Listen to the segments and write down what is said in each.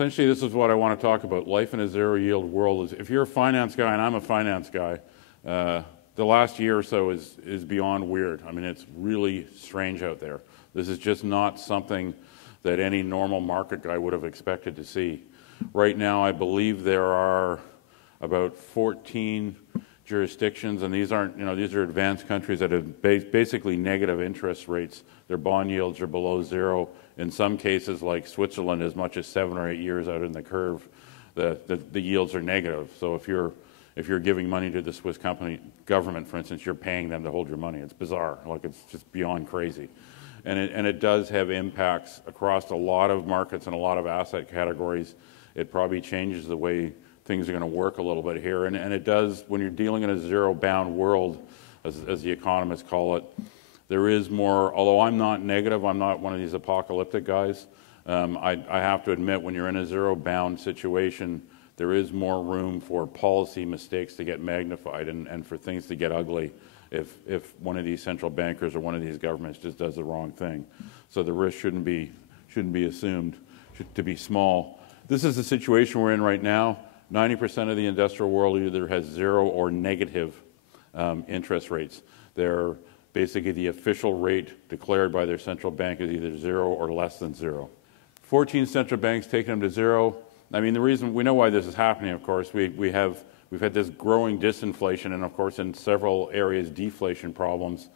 essentially, this is what I want to talk about. Life in a zero-yield world is, if you're a finance guy, and I'm a finance guy, the last year or so is beyond weird. I mean, it's really strange out there. This is just not something that any normal market guy would have expected to see. Right now, I believe there are about 14 jurisdictions, and these aren't, these are advanced countries that have basically negative interest rates. Their bond yields are below zero. In some cases, like Switzerland, as much as 7 or 8 years out in the curve, the yields are negative. So if you're giving money to the Swiss government, for instance, you're paying them to hold your money. It's bizarre. Like, it's just beyond crazy. And it does have impacts across a lot of markets and a lot of asset categories. It probably changes the way things are going to work a little bit here. And it does, when you're dealing in a zero-bound world, as the economists call it, there is more, although I'm not negative, I'm not one of these apocalyptic guys, I have to admit, when you're in a zero-bound situation, there is more room for policy mistakes to get magnified and for things to get ugly if one of these central bankers or one of these governments just does the wrong thing. So the risk shouldn't be assumed to be small. This is the situation we're in right now. 90% of the industrial world either has zero or negative interest rates. They're basically, the official rate declared by their central bank is either zero or less than zero. 14 central banks taking them to zero. I mean, the reason, we know why this is happening, of course. We've had this growing disinflation and, of course, in several areas, deflation problems.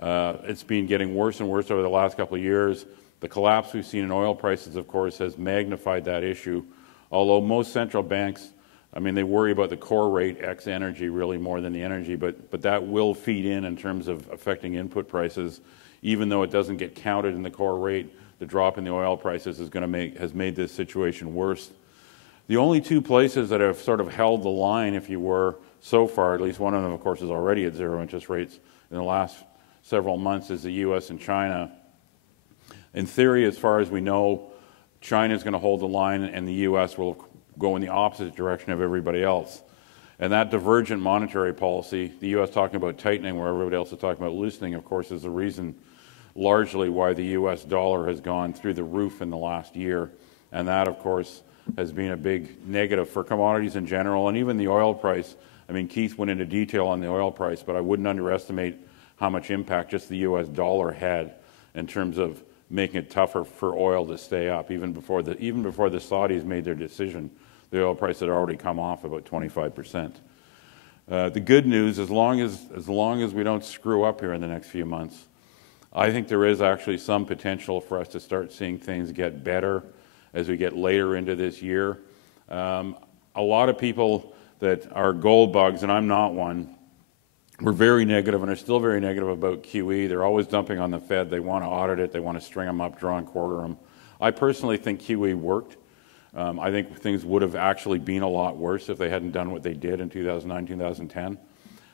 It's been getting worse and worse over the last couple of years. The collapse we've seen in oil prices, of course, has magnified that issue. Although most central banks, I mean, they worry about the core rate, X energy, really more than the energy, but that will feed in terms of affecting input prices. Even though it doesn't get counted in the core rate, the drop in the oil prices has made this situation worse. The only two places that have sort of held the line, if you were, so far, at least one of them, of course, is already at zero interest rates in the last several months, is the U.S. and China. In theory, as far as we know, China is going to hold the line and the U.S. will go in the opposite direction of everybody else. And that divergent monetary policy, the U.S. talking about tightening where everybody else is talking about loosening, of course, is the reason largely why the U.S. dollar has gone through the roof in the last year. And that, of course, has been a big negative for commodities in general, and even the oil price. I mean, Keith went into detail on the oil price, but I wouldn't underestimate how much impact just the U.S. dollar had in terms of making it tougher for oil to stay up. Even before the Saudis made their decision, the oil price had already come off about 25%. The good news, as long as we don't screw up here in the next few months, I think there is actually some potential for us to start seeing things get better as we get later into this year. A lot of people that are gold bugs, and I'm not one, were very negative and are still very negative about QE. They're always dumping on the Fed. They want to audit it. They want to string them up, draw and quarter them. I personally think QE worked. I think things would have actually been a lot worse if they hadn't done what they did in 2009, 2010.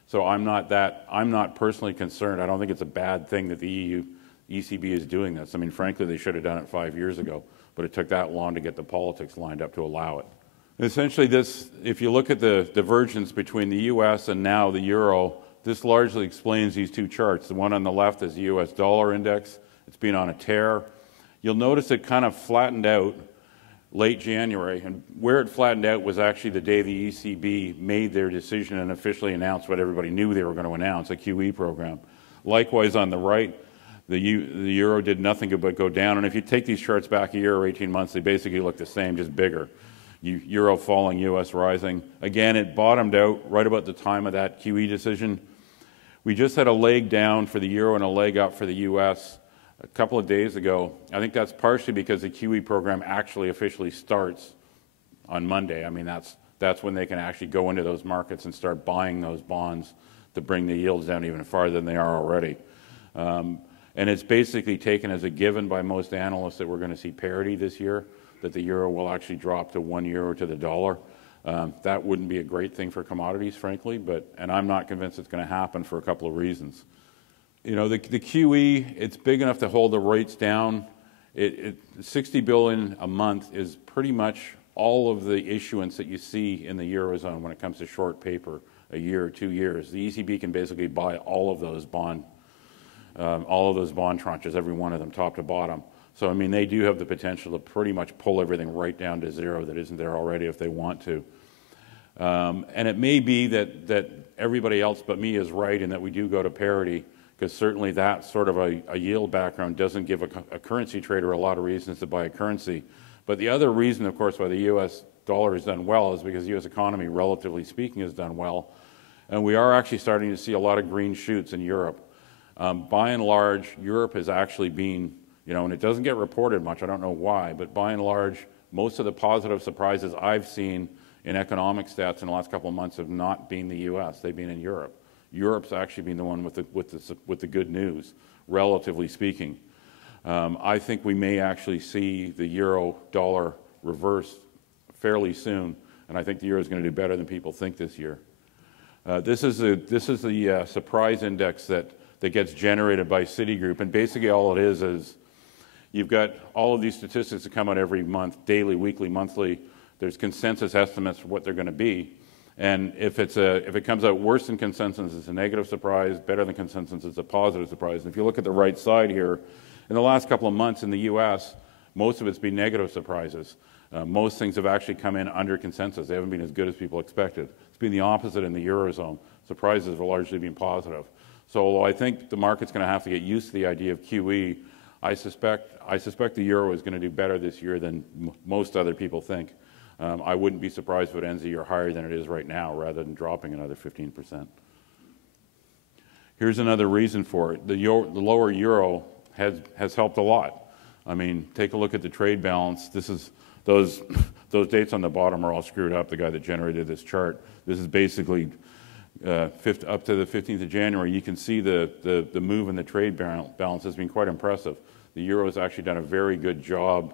So I'm not personally concerned. I don't think it's a bad thing that the ECB is doing this. I mean, frankly, they should have done it 5 years ago, but it took that long to get the politics lined up to allow it. Essentially, if you look at the divergence between the U.S. and now the euro, this largely explains these two charts. The one on the left is the U.S. dollar index. It's been on a tear. You'll notice it kind of flattened out late January, and where it flattened out was actually the day the ECB made their decision and officially announced what everybody knew they were going to announce, a QE program. Likewise, on the right, the euro did nothing but go down, and if you take these charts back a year or 18 months, they basically look the same, just bigger. Euro falling, U.S. rising. Again, it bottomed out right about the time of that QE decision. We just had a leg down for the euro and a leg up for the U.S. a couple of days ago. I think that's partially because the QE program actually officially starts on Monday. I mean, that's when they can actually go into those markets and start buying those bonds to bring the yields down even farther than they are already. And it's basically taken as a given by most analysts that we're going to see parity this year, that the euro will actually drop to €1 to the dollar. That wouldn't be a great thing for commodities, frankly, and I'm not convinced it's going to happen for a couple of reasons. You know, the QE, it's big enough to hold the rates down. 60 billion a month is pretty much all of the issuance that you see in the Eurozone when it comes to short paper, a year or 2 years. The ECB can basically buy all of those bond tranches, every one of them, top to bottom. So, I mean, they do have the potential to pretty much pull everything right down to zero that isn't there already if they want to. And it may be that everybody else but me is right and that we do go to parity, because certainly that sort of a yield background doesn't give a currency trader a lot of reasons to buy a currency. But the other reason, of course, why the U.S. dollar has done well is because the U.S. economy, relatively speaking, has done well. And we are actually starting to see a lot of green shoots in Europe. By and large, Europe has actually been, and it doesn't get reported much, I don't know why, but by and large, most of the positive surprises I've seen in economic stats in the last couple of months have not been the U.S., they've been in Europe. Europe's actually been the one with the good news, relatively speaking. I think we may actually see the euro-dollar reverse fairly soon, and I think the euro is going to do better than people think this year. This is the surprise index that gets generated by Citigroup, and basically all it is you've got all of these statistics that come out every month, daily, weekly, monthly. There's consensus estimates for what they're going to be, and if it comes out worse than consensus, it's a negative surprise. Better than consensus, it's a positive surprise. And if you look at the right side here, in the last couple of months in the U.S., most of it's been negative surprises. Most things have actually come in under consensus. They haven't been as good as people expected. It's been the opposite in the Eurozone. Surprises have largely been positive. So although I think the market's going to have to get used to the idea of QE, I suspect the euro is going to do better this year than most other people think. I wouldn't be surprised if it ends the year higher than it is right now, rather than dropping another 15%. Here's another reason for it. The lower euro has helped a lot. I mean, take a look at the trade balance. Those dates on the bottom are all screwed up, the guy that generated this chart. This is basically up to the 15th of January. You can see the move in the trade balance has been quite impressive. The euro has actually done a very good job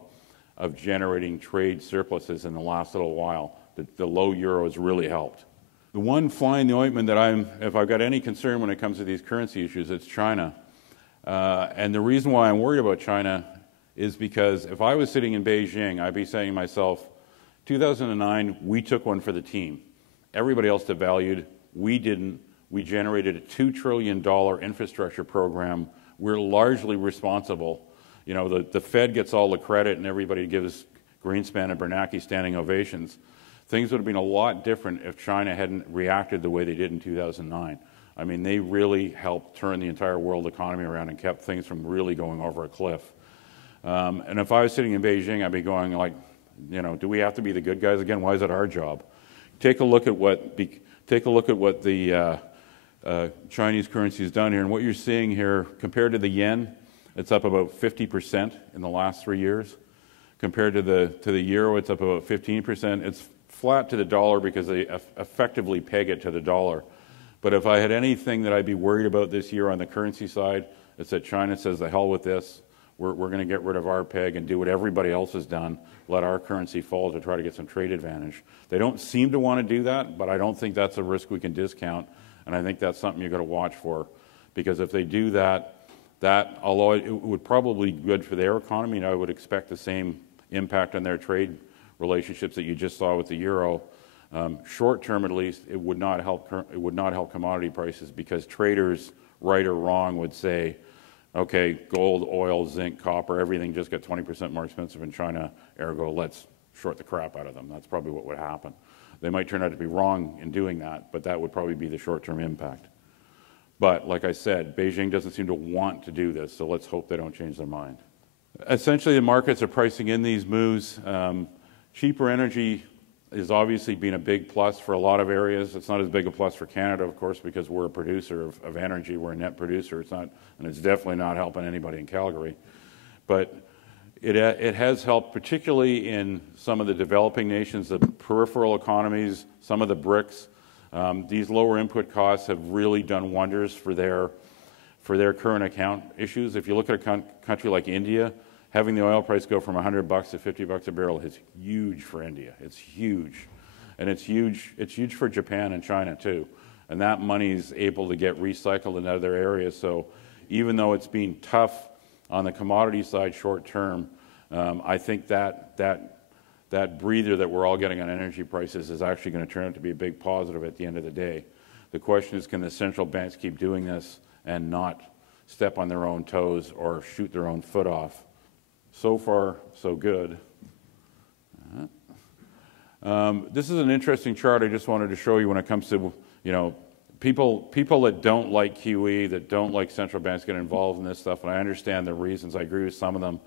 of generating trade surpluses in the last little while. The low euro has really helped. The one fly in the ointment that if I've got any concern when it comes to these currency issues, it's China. And the reason why I'm worried about China is because if I was sitting in Beijing, I'd be saying to myself, 2009, we took one for the team. Everybody else devalued. We didn't. We generated a $2 trillion infrastructure program. We're largely responsible. The Fed gets all the credit and everybody gives Greenspan and Bernanke standing ovations. Things would have been a lot different if China hadn't reacted the way they did in 2009. I mean, they really helped turn the entire world economy around and kept things from really going over a cliff. And if I was sitting in Beijing, I'd be going like, do we have to be the good guys again? Why is it our job? Take a look at what the Chinese currency has done here, and what you're seeing here compared to the yen, it's up about 50% in the last 3 years. Compared to the euro, it's up about 15%. It's flat to the dollar because they effectively peg it to the dollar. But if I had anything that I'd be worried about this year on the currency side, it's that China says, the hell with this. We're going to get rid of our peg and do what everybody else has done, let our currency fall to try to get some trade advantage. They don't seem to want to do that, but I don't think that's a risk we can discount, and I think that's something you've got to watch for, because if they do that, although it would probably be good for their economy, and I would expect the same impact on their trade relationships that you just saw with the euro, short term at least, it would not help commodity prices, because traders, right or wrong, would say, okay, gold, oil, zinc, copper, everything just got 20% more expensive in China, ergo, let's short the crap out of them. That's probably what would happen. They might turn out to be wrong in doing that, but that would probably be the short-term impact. But like I said, Beijing doesn't seem to want to do this, so let's hope they don't change their mind. Essentially, the markets are pricing in these moves. Cheaper energy has obviously been a big plus for a lot of areas. It's not as big a plus for Canada, of course, because we're a producer of energy. We're a net producer. It's not, and it's definitely not helping anybody in Calgary. But it has helped, particularly in some of the developing nations, the peripheral economies, some of the BRICS. These lower input costs have really done wonders for their current account issues. If you look at a country like India, having the oil price go from $100 to $50 a barrel is huge for India. It's huge. And it's huge for Japan and China too. And that money is able to get recycled in other areas. So even though it's been tough on the commodity side short term, I think that breather that we're all getting on energy prices is actually going to turn out to be a big positive at the end of the day. The question is, can the central banks keep doing this and not step on their own toes or shoot their own foot off? So far, so good. This is an interesting chart I just wanted to show you when it comes to, people that don't like QE, that don't like central banks get involved in this stuff, and I understand the reasons. I agree with some of them.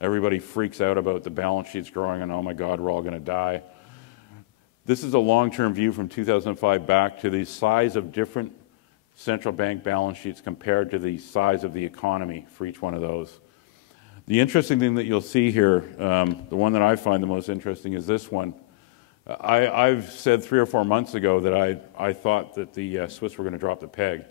Everybody freaks out about the balance sheets growing and, oh my God, we're all going to die. This is a long-term view from 2005 back to the size of different central bank balance sheets compared to the size of the economy for each one of those. The interesting thing that you'll see here, the one that I find the most interesting is this one. I've said 3 or 4 months ago that I thought that the Swiss were going to drop the peg,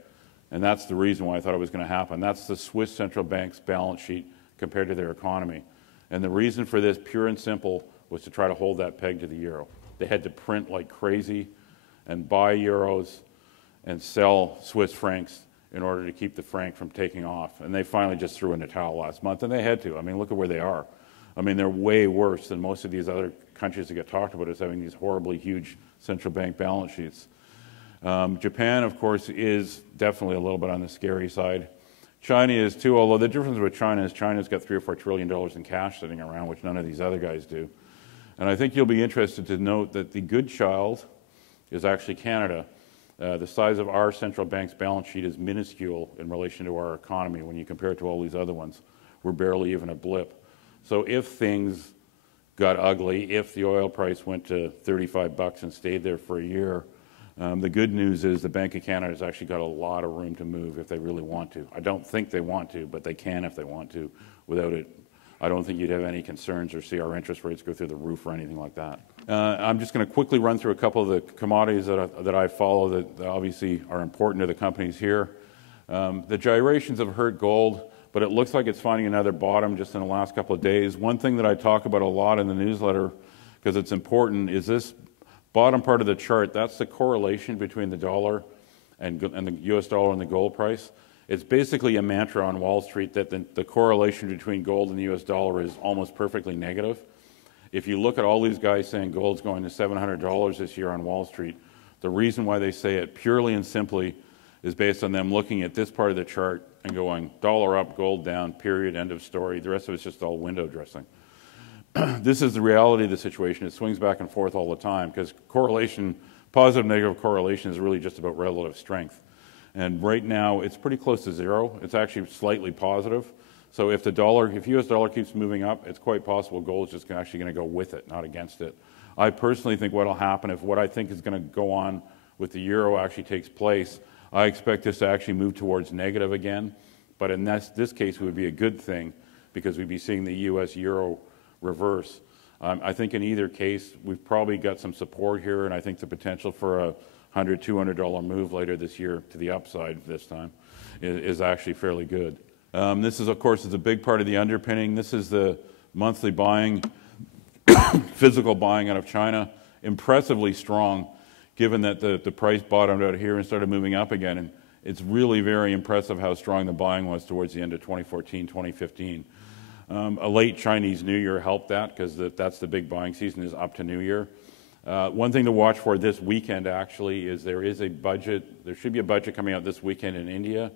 and that's the reason why I thought it was going to happen. That's the Swiss central bank's balance sheet compared to their economy. And the reason for this, pure and simple, was to try to hold that peg to the euro. They had to print like crazy and buy euros and sell Swiss francs in order to keep the franc from taking off. And they finally just threw in the towel last month, and they had to. I mean, look at where they are. I mean, they're way worse than most of these other countries that get talked about as having these horribly huge central bank balance sheets. Japan, of course, is definitely a little bit on the scary side. China is too, although the difference with China is China's got $3 or $4 trillion in cash sitting around, which none of these other guys do. And I think you'll be interested to note that the good child is actually Canada. The size of our central bank's balance sheet is minuscule in relation to our economy when you compare it to all these other ones. We're barely even a blip. So if things got ugly, if the oil price went to $35 and stayed there for a year, the good news is the Bank of Canada has actually got a lot of room to move if they really want to. I don't think they want to, but they can if they want to. Without it, I don't think you'd have any concerns or see our interest rates go through the roof or anything like that. I'm just going to quickly run through a couple of the commodities that I follow that obviously are important to the companies here. The gyrations have hurt gold, but it looks like it's finding another bottom just in the last couple of days. One thing that I talk about a lot in the newsletter, because it's important, is this bottom part of the chart. That's the correlation between the dollar and the US dollar and the gold price. It's basically a mantra on Wall Street that the correlation between gold and the US dollar is almost perfectly negative. If you look at all these guys saying gold's going to $700 this year on Wall Street, the reason why they say it purely and simply is based on them looking at this part of the chart and going dollar up, gold down, period, end of story. The rest of it's just all window dressing. This is the reality of the situation. It swings back and forth all the time because correlation, positive, negative correlation is really just about relative strength. And right now, it's pretty close to zero. It's actually slightly positive. So if US dollar keeps moving up, it's quite possible gold is just actually going to go with it, not against it. I personally think what will happen if what I think is going to go on with the euro actually takes place, I expect this to actually move towards negative again. But in this case, it would be a good thing because we'd be seeing the US euro reverse. I think in either case, we've probably got some support here, and I think the potential for a $100, $200 move later this year to the upside this time is actually fairly good. This is, of course, is a big part of the underpinning. This is the monthly buying, physical buying out of China. Impressively strong, given that the price bottomed out here and started moving up again. And it's really very impressive how strong the buying was towards the end of 2014, 2015. A late Chinese New Year helped that because that's the big buying season is up to New Year. One thing to watch for this weekend actually is there is a budget. There should be a budget coming out this weekend in India.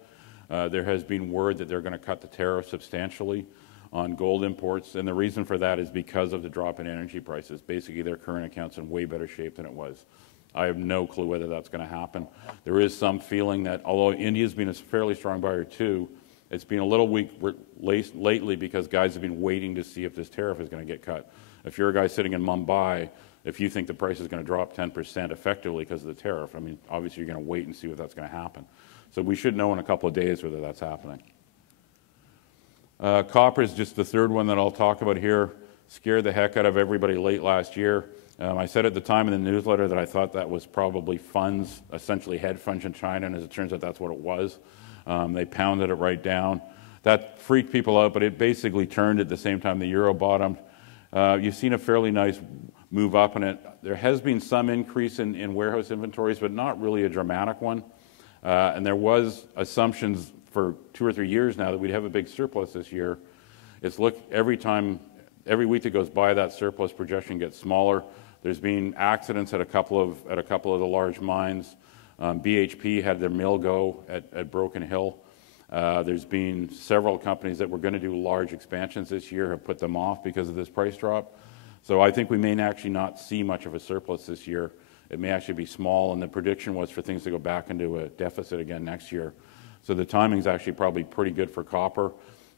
There has been word that they're going to cut the tariff substantially on gold imports, and the reason for that is because of the drop in energy prices. Basically, their current account's in way better shape than it was. I have no clue whether that's going to happen. There is some feeling that, although India's been a fairly strong buyer too, it's been a little weak lately because guys have been waiting to see if this tariff is going to get cut. If you're a guy sitting in Mumbai, if you think the price is going to drop 10% effectively because of the tariff, I mean, obviously you're going to wait and see if that's going to happen. So we should know in a couple of days whether that's happening. Copper is just the third one that I'll talk about here. Scared the heck out of everybody late last year. I said at the time in the newsletter that I thought that was probably funds, essentially hedge funds in China, and as it turns out that's what it was. They pounded it right down. That freaked people out, but it basically turned at the same time the euro bottomed. You've seen a fairly nice move up in it. There has been some increase in warehouse inventories, but not really a dramatic one. And there was assumptions for 2 or 3 years now that we'd have a big surplus this year. It's every week that goes by, that surplus projection gets smaller. There's been accidents at a couple of the large mines. BHP had their mill go at Broken Hill. There's been several companies that were going to do large expansions this year have put them off because of this price drop. So I think we may actually not see much of a surplus this year. It may actually be small, and the prediction was for things to go back into a deficit again next year. So the timing's actually probably pretty good for copper.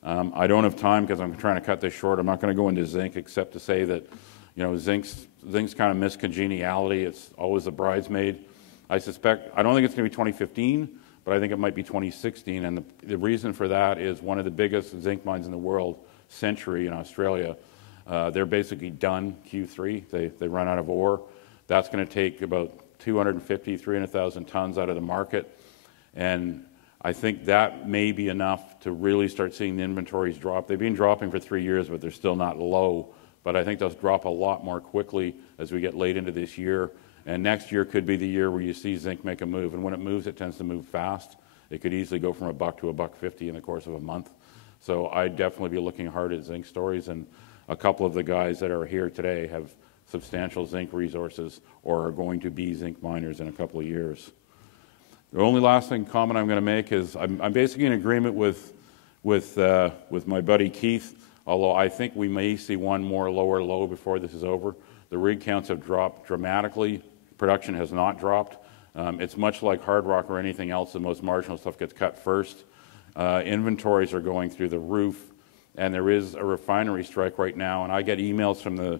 I don't have time because I'm trying to cut this short. I'm not going to go into zinc except to say that, you know, zinc's kind of missed congeniality. It's always the bridesmaid. I don't think it's going to be 2015, but I think it might be 2016. And the reason for that is one of the biggest zinc mines in the world, Century in Australia, they're basically done Q3. They run out of ore. That's going to take about 250, 300,000 tons out of the market. And I think that may be enough to really start seeing the inventories drop. They've been dropping for 3 years, but they're still not low. But I think they'll drop a lot more quickly as we get late into this year. And next year could be the year where you see zinc make a move. And when it moves, it tends to move fast. It could easily go from $1 to $1.50 in the course of a month. So I'd definitely be looking hard at zinc stories. And a couple of the guys that are here today have substantial zinc resources or are going to be zinc miners in a couple of years. The only last comment I'm going to make is I'm basically in agreement with my buddy Keith, although I think we may see one more lower low before this is over. The rig counts have dropped dramatically. Production has not dropped. It's much like hard rock or anything else. The most marginal stuff gets cut first. Inventories are going through the roof, and there is a refinery strike right now. And I get emails from the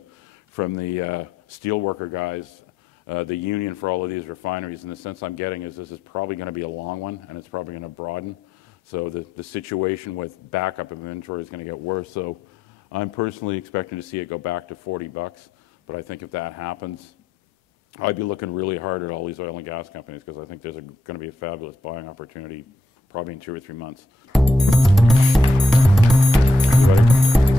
steelworker guys, the union for all of these refineries, and the sense I'm getting is this is probably going to be a long one, and it's probably going to broaden. So the situation with backup of inventory is going to get worse. So I'm personally expecting to see it go back to $40. But I think if that happens, I'd be looking really hard at all these oil and gas companies because I think there's going to be a fabulous buying opportunity probably in 2 or 3 months. Everybody?